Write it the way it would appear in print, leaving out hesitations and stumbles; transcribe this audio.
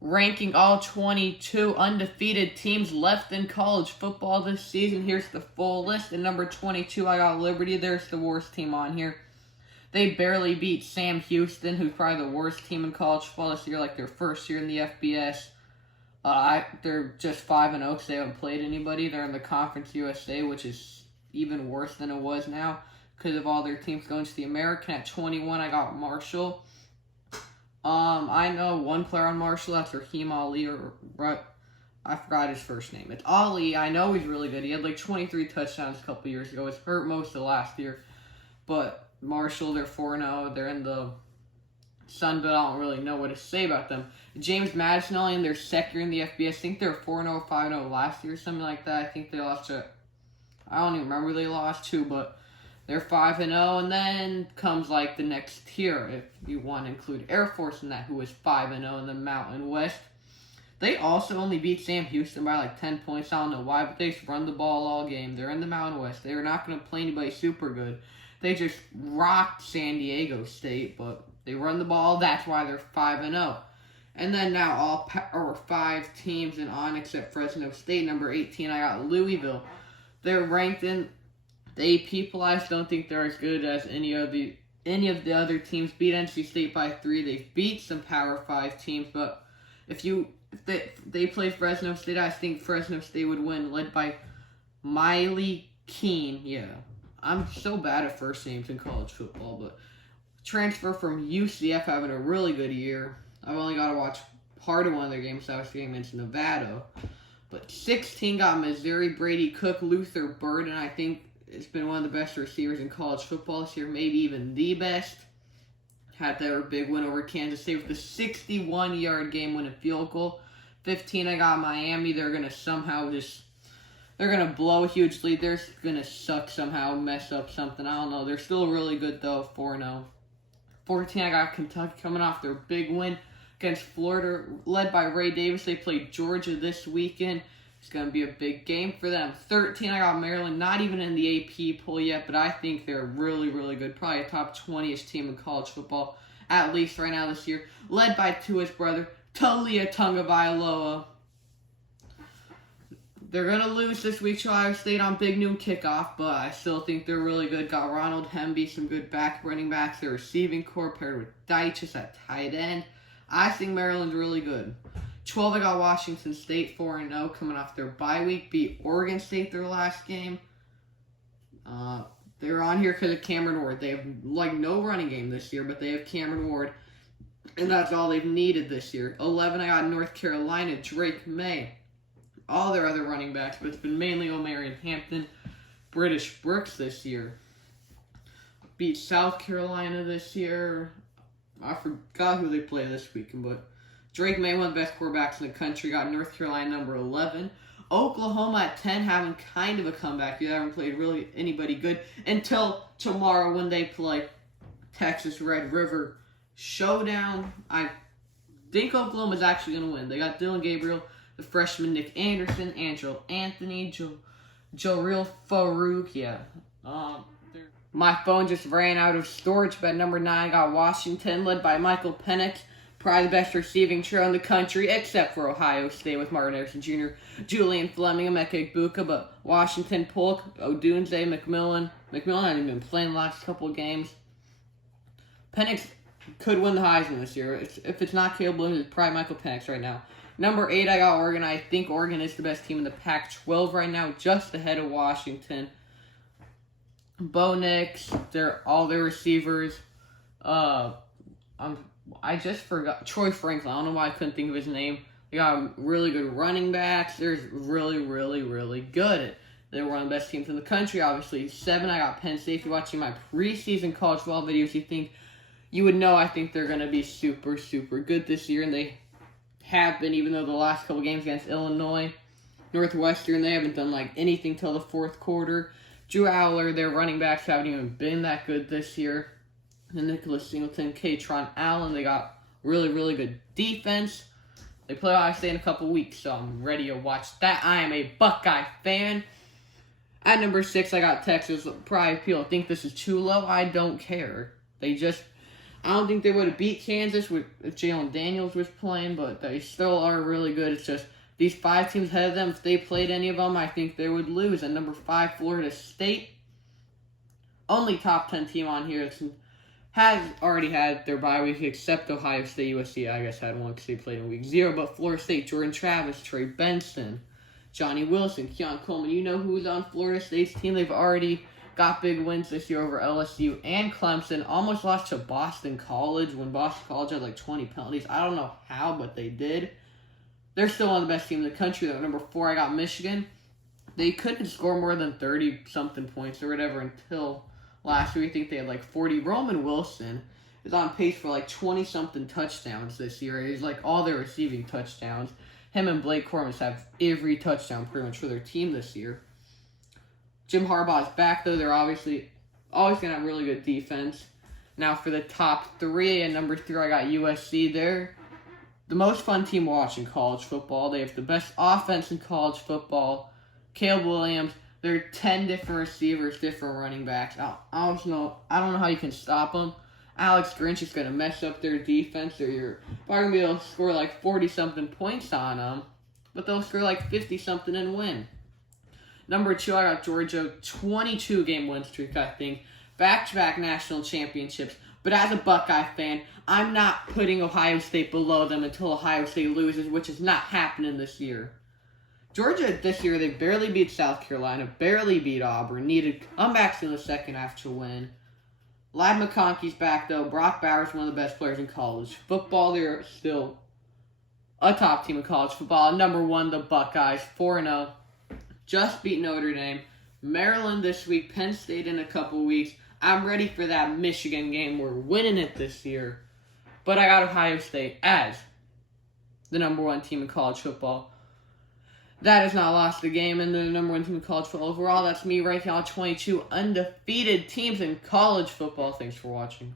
ranking all 22 undefeated teams left in college football this season. Here's the full list. At number 22, I got Liberty. There's the worst team on here. They barely beat Sam Houston, who's probably the worst team in college football this year, like their first year in the FBS. They're just 5-0 because they haven't played anybody. They're in the Conference USA, which is even worse than it was now because of all their teams going to the American. At 21, I got Marshall. I know one player on Marshall. That's Raheem Ali, I forgot his first name. It's Ali. I know he's really good. He had like 23 touchdowns a couple years ago. He was hurt most of last year. But Marshall, they're 4-0. They're in the Sun Belt. I don't really know what to say about them. James Madison, only in their second year in the FBS. I think they were 4-0, 5-0 last year, something like that. I think they lost to, I don't even remember who they lost to, but they're 5-0. And then comes like the next tier, if you want to include Air Force in that, who was 5-0 in the Mountain West. They also only beat Sam Houston by like 10 points. I don't know why, but they just run the ball all game. They're in the Mountain West. They're not going to play anybody super good. They just rocked San Diego State, but they run the ball. That's why they're 5-0. And then now all 5 teams in on except Fresno State. Number 18, I got Louisville. They're ranked in the AP poll. I just don't think they're as good as any of the other teams. Beat NC State by 3. They've beat some Power 5 teams, but if they play Fresno State, I think Fresno State would win, led by Miley Keene. Yeah. I'm so bad at first names in college football, but transfer from UCF having a really good year. I've only got to watch part of one of their games, so I was getting into Nevada. But 16 got Missouri, Brady Cook, Luther Burden. I think it's been one of the best receivers in college football this year, maybe even the best. Had their big win over Kansas State with a 61-yard game-winning field goal. 15, I got Miami. They're going to they're going to blow a huge lead. They're going to suck somehow, mess up something. I don't know. They're still really good, though, 4-0. 14, I got Kentucky coming off their big win against Florida, led by Ray Davis. They played Georgia this weekend. It's going to be a big game for them. 13, I got Maryland. Not even in the AP poll yet, but I think they're really, really good. Probably a top 20-ish team in college football, at least right now this year. Led by Tua's brother, Talia Tagovailoa. They're going to lose this week to Ohio State on Big Noon kickoff, but I still think they're really good. Got Ronald Hemby, some good running backs. Their receiving core paired with Deitchus at tight end. I think Maryland's really good. 12, I got Washington State 4-0 coming off their bye week. Beat Oregon State their last game. They're on here because of Cameron Ward. They have like no running game this year, but they have Cameron Ward, and that's all they've needed this year. 11, I got North Carolina, Drake May. All their other running backs, but it's been mainly Omarion Hampton, British Brooks this year. Beat South Carolina this year. I forgot who they play this weekend, but Drake May, one of the best quarterbacks in the country, got North Carolina number 11. Oklahoma at 10, having kind of a comeback. They haven't played really anybody good until tomorrow when they play Texas Red River Showdown. I think Oklahoma's actually going to win. They got Dylan Gabriel, the freshman Nick Anderson, Angelo Anthony, Joril Farouk. Yeah. My phone just ran out of storage, but at number 9 got Washington, led by Michael Penix. Probably the best receiving trio in the country, except for Ohio State with Martin Harrison Jr., Julian Fleming, Emeka Egbuka, but Washington, Polk, Odunze, McMillan. McMillan hasn't been playing the last couple of games. Penix could win the Heisman this year. If it's not Caleb Williams, it's probably Michael Penix right now. Number 8, I got Oregon. I think Oregon is the best team in the Pac-12 right now, just ahead of Washington. Bo Nix, all their receivers. I just forgot Troy Franklin. I don't know why I couldn't think of his name. They got really good running backs. They're really, really, really good. They're one of the best teams in the country, obviously. 7, I got Penn State. If you're watching my preseason college football videos, you would know I think they're going to be super, super good this year, and they have been, even though the last couple games against Illinois, Northwestern, they haven't done like anything till the fourth quarter. Drew Aller, their running backs haven't even been that good this year. And Nicholas Singleton, Katron Allen, they got really, really good defense. They play Ohio State in a couple weeks, so I'm ready to watch that. I am a Buckeye fan. At number 6, I got Texas. Probably people think this is too low. I don't care. I don't think they would have beat Kansas if Jalen Daniels was playing, but they still are really good. It's just these 5 teams ahead of them, if they played any of them, I think they would lose. And number 5, Florida State. Only top 10 team on here has already had their bye week, except Ohio State. USC, I guess, had one because they played in week 0. But Florida State, Jordan Travis, Trey Benson, Johnny Wilson, Keon Coleman. You know who's on Florida State's team. They've already got big wins this year over LSU and Clemson. Almost lost to Boston College when Boston College had like 20 penalties. I don't know how, but they did. They're still one of the best teams in the country. Though. Number 4, I got Michigan. They couldn't score more than 30-something points or whatever until last week. I think they had like 40. Roman Wilson is on pace for like 20-something touchdowns this year. He's like all their receiving touchdowns. Him and Blake Cormans have every touchdown pretty much for their team this year. Jim Harbaugh's back, though. They're obviously always going to have really good defense. Now for the top 3, and number 3, I got USC. They're the most fun team to watch in college football. They have the best offense in college football. Caleb Williams, there are 10 different receivers, different running backs. I don't know how you can stop them. Alex Grinch is going to mess up their defense. You're probably going to be able to score like 40-something points on them, but they'll score like 50-something and win. Number 2, I got Georgia, 22-game win streak, I think. Back-to-back national championships. But as a Buckeye fan, I'm not putting Ohio State below them until Ohio State loses, which is not happening this year. Georgia this year, they barely beat South Carolina, barely beat Auburn, needed comebacks in the second half to win. Ladd McConkey's back, though. Brock Bowers, one of the best players in college football. They're still a top team in college football. Number 1, the Buckeyes, 4-0. Just beat Notre Dame. Maryland this week, Penn State in a couple weeks. I'm ready for that Michigan game. We're winning it this year. But I got Ohio State as the number 1 team in college football. That has not lost the game, and the number 1 team in college football overall. That's me right here on 22 undefeated teams in college football. Thanks for watching.